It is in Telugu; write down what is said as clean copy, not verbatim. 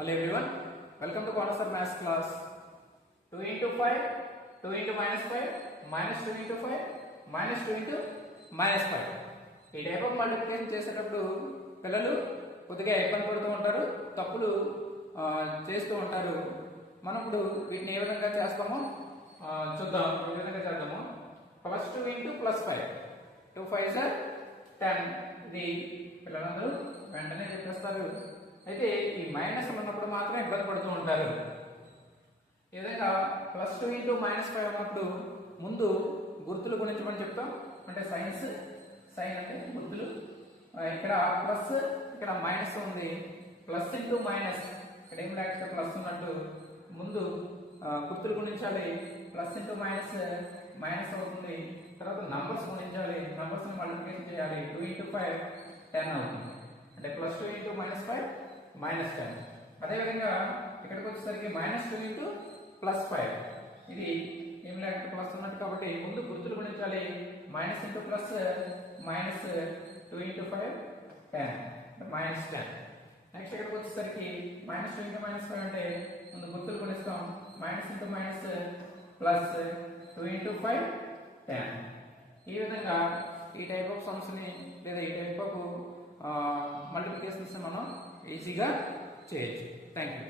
Hello everyone, welcome to Corner Sir Maths class. 2 into 5, 2 into minus 5, minus 2 into 5, minus 2 into minus 5. ఈ టైప్ ఆఫ్ మల్టిప్లికేషన్ చేసేటప్పుడు పిల్లలు కొద్దిగా ఇబ్బంది పడుతూ ఉంటారు, తప్పులు చేస్తూ ఉంటారు. మనం ఇప్పుడు వీటిని ఏ విధంగా చేస్తామో చూద్దాం. ఏ విధంగా చేద్దాము. Plus 2 into plus 5, 2 5s are 10. ఇది పిల్లలందరూ వెంటనే చెప్పేస్తారు. అయితే ఈ మైనస్ ఉన్నప్పుడు మాత్రమే ఇబ్బంది పడుతూ ఉంటారు. ఈ విధంగా ప్లస్ 2 into మైనస్ 5 ఉన్నప్పుడు ముందు గుర్తులు గుణించమని చెప్తాం. అంటే సైన్ అంటే గుర్తులు. ఇక్కడ ప్లస్, ఇక్కడ మైనస్ ఉంది. ప్లస్ ఇంటూ మైనస్, ఇక్కడ ఏం లేక ప్లస్ ఉన్నట్టు ముందు గుర్తులు గుణించాలి. ప్లస్ ఇంటూ మైనస్ మైనస్ అవుతుంది. తర్వాత నంబర్స్ గుణించాలి, నంబర్స్ మల్టిప్లికేషన్ చేయాలి. 2 into 5 10 అవుతుంది. అంటే ప్లస్ 2 into మైనస్ 5 మైనస్ 10. అదేవిధంగా ఇక్కడికి వచ్చేసరికి మైనస్ 2 into ప్లస్ 5. ఇది ఏం లేకపోతే ప్లస్ ఉన్నట్టు కాబట్టి ముందు గుర్తులు గుణించాలి. Minus into plus minus 2 into 5 10 minus 10. Next ఇక్కడికి వచ్చేసరికి మైనస్ 2 into మైనస్ 5 అంటే ముందు గుర్తులు గుణిస్తాం. Minus into minus plus 2 into 5 10. ఈ విధంగా ఈ టైప్ ఆఫ్ సమ్స్ ని లేదా ఈ టైప్ ఆఫ్ మల్టిప్లికేషన్స్ మనం ఈజీగా చేయొచ్చు. Thank you.